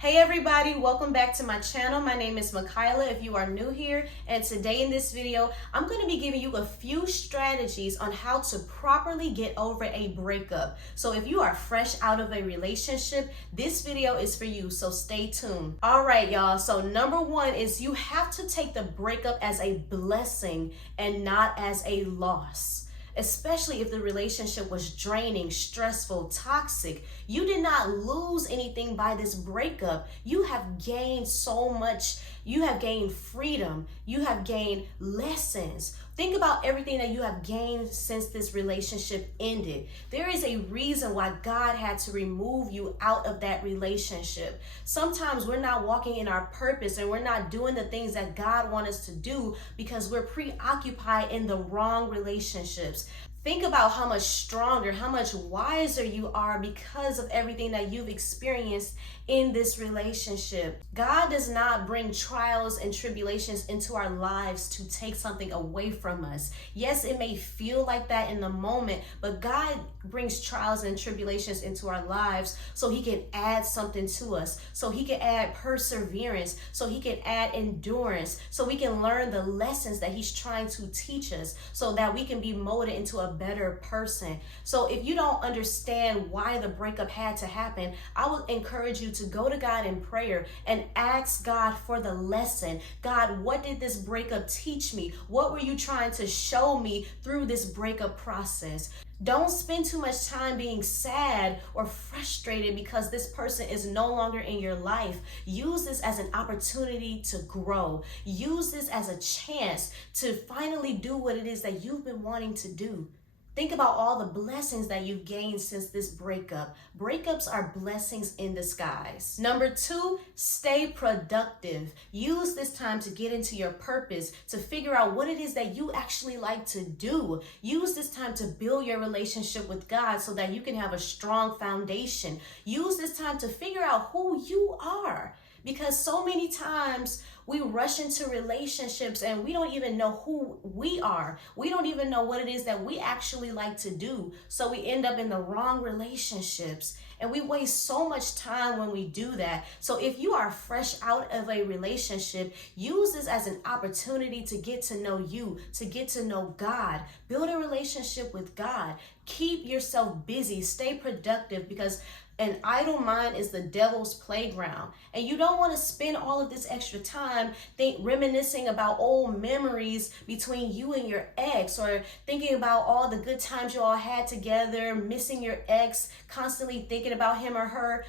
Hey everybody, welcome back to my channel. My name is Michaela if you are new here, and today in this video I'm going to be giving you a few strategies on how to properly get over a breakup. So if you are fresh out of a relationship, this video is for you, so stay tuned. All right y'all, so number one is you have to take the breakup as a blessing and not as a loss. Especially if the relationship was draining, stressful, toxic. You did not lose anything by this breakup. You have gained so much. You have gained freedom. You have gained lessons. Think about everything that you have gained since this relationship ended. There is a reason why God had to remove you out of that relationship. Sometimes we're not walking in our purpose and we're not doing the things that God wants us to do because we're preoccupied in the wrong relationships. Think about how much stronger, how much wiser you are because of everything that you've experienced in this relationship. God does not bring trials and tribulations into our lives to take something away from us. Yes, it may feel like that in the moment, but God brings trials and tribulations into our lives so he can add something to us, so he can add perseverance, so he can add endurance, so we can learn the lessons that he's trying to teach us so that we can be molded into a better person. So if you don't understand why the breakup had to happen, I would encourage you to go to God in prayer and ask God for the lesson. God, what did this breakup teach me? What were you trying to show me through this breakup process? Don't spend too much time being sad or frustrated because this person is no longer in your life. Use this as an opportunity to grow. Use this as a chance to finally do what it is that you've been wanting to do. Think about all the blessings that you've gained since this breakup. Breakups are blessings in disguise. Number two, stay productive. Use this time to get into your purpose, to figure out what it is that you actually like to do. Use this time to build your relationship with God so that you can have a strong foundation. Use this time to figure out who you are. Because so many times we rush into relationships and we don't even know who we are. We don't even know what it is that we actually like to do. So we end up in the wrong relationships and we waste so much time when we do that. So if you are fresh out of a relationship, use this as an opportunity to get to know you, to get to know God. Build a relationship with God. Keep yourself busy. Stay productive because an idle mind is the devil's playground. And you don't want to spend all of this extra time reminiscing about old memories between you and your ex, or thinking about all the good times you all had together, missing your ex, constantly thinking about him or her.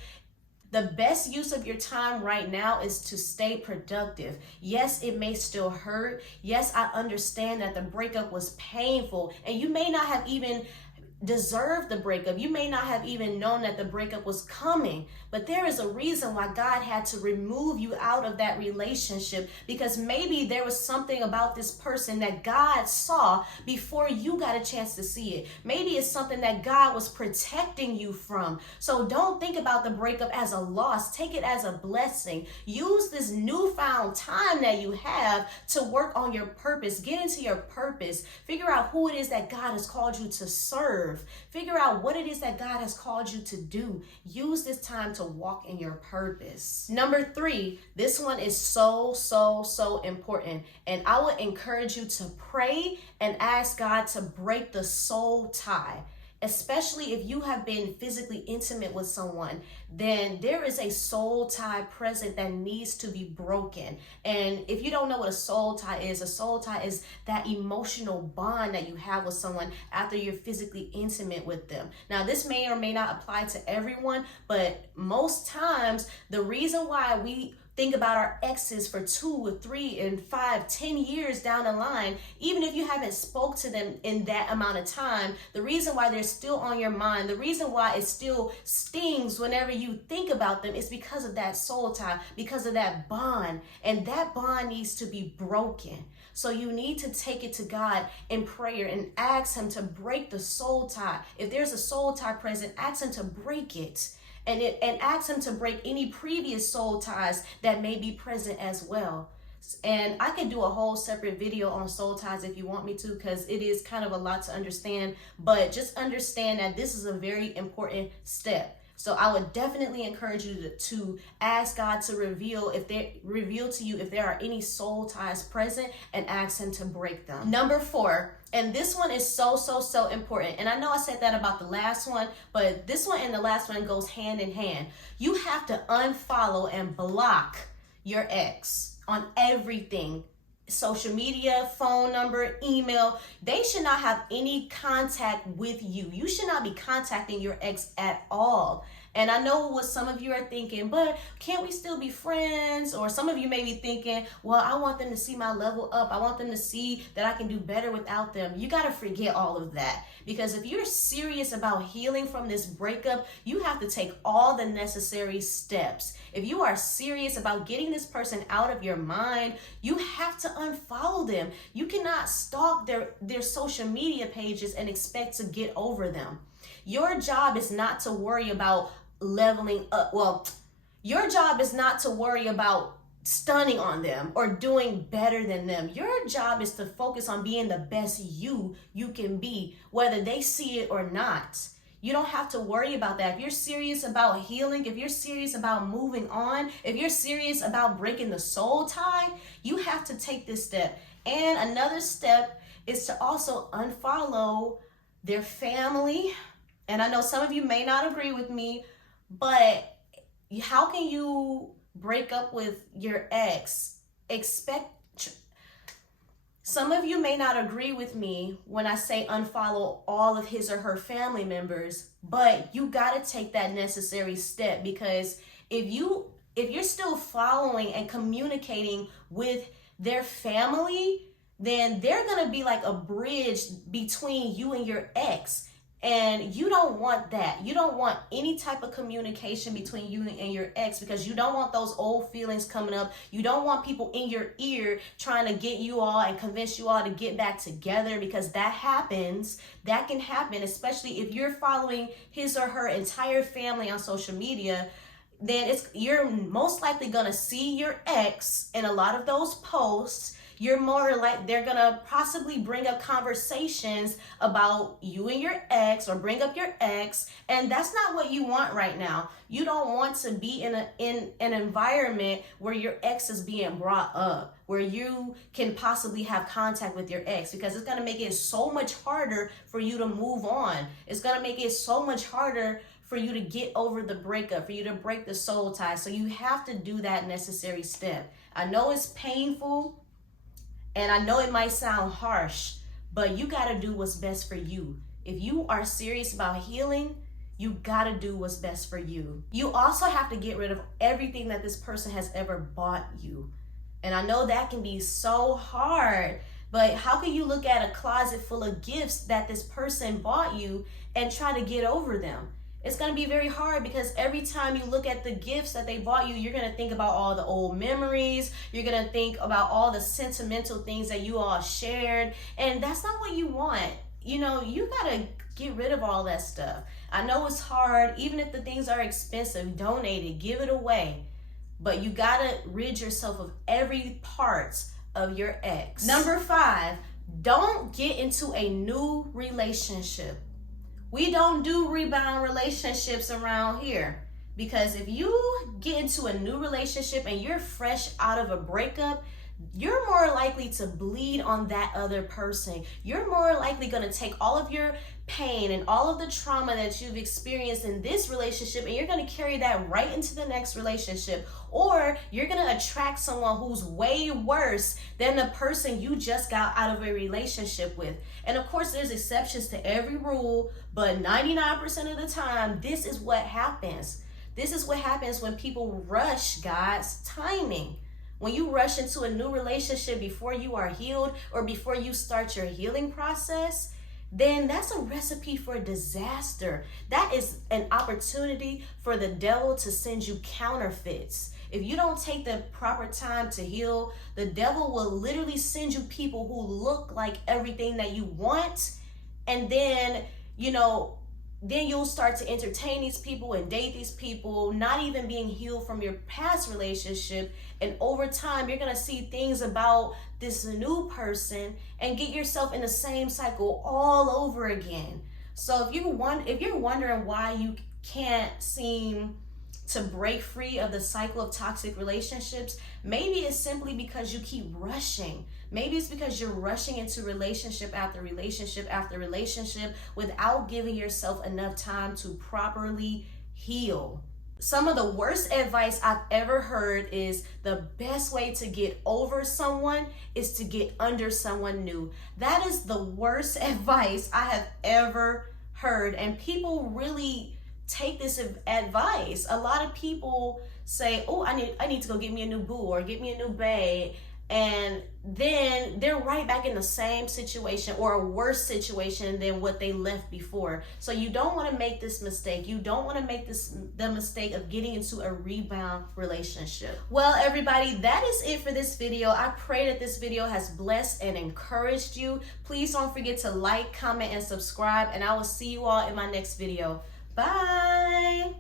The best use of your time right now is to stay productive. Yes, it may still hurt. Yes, I understand that the breakup was painful and you may not have even deserved the breakup. You may not have even known that the breakup was coming, but there is a reason why God had to remove you out of that relationship, because maybe there was something about this person that God saw before you got a chance to see it. Maybe it's something that God was protecting you from. So don't think about the breakup as a loss. Take it as a blessing. Use this newfound time that you have to work on your purpose. Get into your purpose. Figure out who it is that God has called you to serve. Figure out what it is that God has called you to do. Use this time to walk in your purpose. Number three, this one is so important. And I would encourage you to pray and ask God to break the soul tie. Especially if you have been physically intimate with someone, then there is a soul tie present that needs to be broken. And if you don't know what a soul tie is that emotional bond that you have with someone after you're physically intimate with them. Now, this may or may not apply to everyone, but most times the reason why we think about our exes for 2 or 3 and 5, 10 years down the line, even if you haven't spoke to them in that amount of time, the reason why they're still on your mind, the reason why it still stings whenever you think about them is because of that soul tie, because of that bond. And that bond needs to be broken. So you need to take it to God in prayer and ask him to break the soul tie. If there's a soul tie present, ask him to break it. And ask him to break any previous soul ties that may be present as well. And I could do a whole separate video on soul ties if you want me to, because it is kind of a lot to understand. But just understand that this is a very important step. So I would definitely encourage you to ask God to reveal to you if there are any soul ties present, and ask him to break them. Number 4, and this one is so important. And I know I said that about the last one, but this one and the last one goes hand in hand. You have to unfollow and block your ex on everything. Social media, phone number, email. They should not have any contact with you. You should not be contacting your ex at all. And I know what some of you are thinking, but can't we still be friends? Or some of you may be thinking, well, I want them to see my level up. I want them to see that I can do better without them. You got to forget all of that. Because if you're serious about healing from this breakup, you have to take all the necessary steps. If you are serious about getting this person out of your mind, you have to unfollow them. You cannot stalk their social media pages and expect to get over them. Your job is not to worry about leveling up. Well, your job is not to worry about stunning on them or doing better than them. Your job is to focus on being the best you can be, whether they see it or not. You don't have to worry about that. If you're serious about healing, if you're serious about moving on, if you're serious about breaking the soul tie, you have to take this step. And another step is to also unfollow their family. And I know some of you may not agree with me, but how can you break up with your ex? Some of you may not agree with me when I say unfollow all of his or her family members, but you got to take that necessary step, because if you're still following and communicating with their family, then they're going to be like a bridge between you and your ex. And you don't want that. You don't want any type of communication between you and your ex, because you don't want those old feelings coming up. You don't want people in your ear trying to get you all and convince you all to get back together, because that happens. That can happen, especially if you're following his or her entire family on social media. Then you're most likely going to see your ex in a lot of those posts. You're more like they're going to possibly bring up conversations about you and your ex, or bring up your ex. And that's not what you want right now. You don't want to be in an environment where your ex is being brought up, where you can possibly have contact with your ex, because it's going to make it so much harder for you to move on. It's going to make it so much harder for you to get over the breakup, for you to break the soul tie. So you have to do that necessary step. I know it's painful, and I know it might sound harsh, but you got to do what's best for you. If you are serious about healing, you got to do what's best for you. You also have to get rid of everything that this person has ever bought you. And I know that can be so hard, but how can you look at a closet full of gifts that this person bought you and try to get over them? It's going to be very hard, because every time you look at the gifts that they bought you, you're going to think about all the old memories. You're going to think about all the sentimental things that you all shared. And that's not what you want. You know, you got to get rid of all that stuff. I know it's hard. Even if the things are expensive, donate it, give it away. But you got to rid yourself of every part of your ex. Number 5, don't get into a new relationship. We don't do rebound relationships around here, because if you get into a new relationship and you're fresh out of a breakup, you're more likely to bleed on that other person. You're more likely going to take all of your pain and all of the trauma that you've experienced in this relationship, and you're going to carry that right into the next relationship. Or you're going to attract someone who's way worse than the person you just got out of a relationship with. And of course, there's exceptions to every rule, but 99% of the time, this is what happens. This is what happens when people rush God's timing. When you rush into a new relationship before you are healed, or before you start your healing process, then that's a recipe for disaster. That is an opportunity for the devil to send you counterfeits. If you don't take the proper time to heal, the devil will literally send you people who look like everything that you want. And then, then you'll start to entertain these people and date these people, not even being healed from your past relationship. And over time, you're going to see things about this new person and get yourself in the same cycle all over again. So if you're wondering why can't seem to break free of the cycle of toxic relationships, maybe it's simply because you keep rushing. Maybe it's because you're rushing into relationship after relationship after relationship without giving yourself enough time to properly heal. Some of the worst advice I've ever heard is the best way to get over someone is to get under someone new. That is the worst advice I have ever heard, and people really take this advice. A lot of people say, oh, I need to go get me a new boo or get me a new bae, and then they're right back in the same situation or a worse situation than what they left before. So you don't want to make this mistake. You don't want to make the mistake of getting into a rebound relationship. Well, everybody, that is it for this video. I pray that this video has blessed and encouraged you. Please don't forget to like, comment, and subscribe, and I will see you all in my next video. Bye.